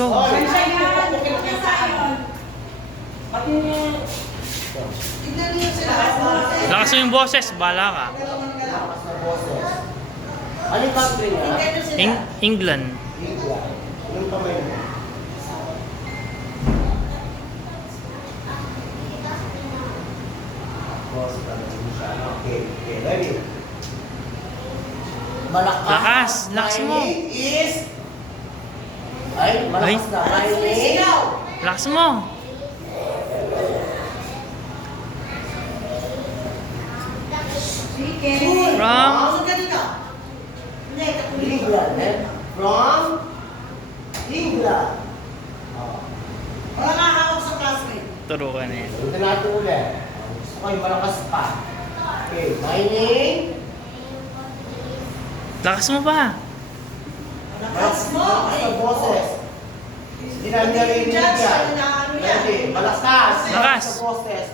Go. Tignan niyo sila. Lakas mo yung boses, bala ka. Lakas na boses. Ano yung country niya? England. England. Yung kamay mo. Tapos, tanong mo siya. Okay, ready? Lakas, lakas My mo. name is... Ay, malakas na. My name... Lakas mo. From? England, eh? From England. Oh. Wala nga hawak sa classmate. Turo ka na yan. Ito natin ulit. Gusto ko yung malakas pa. Okay, my name... Lakas mo pa. Lakas mo. Malakas na boses. Hindi na niya rin yan. Ready? Malakas. Lakas. Na boses.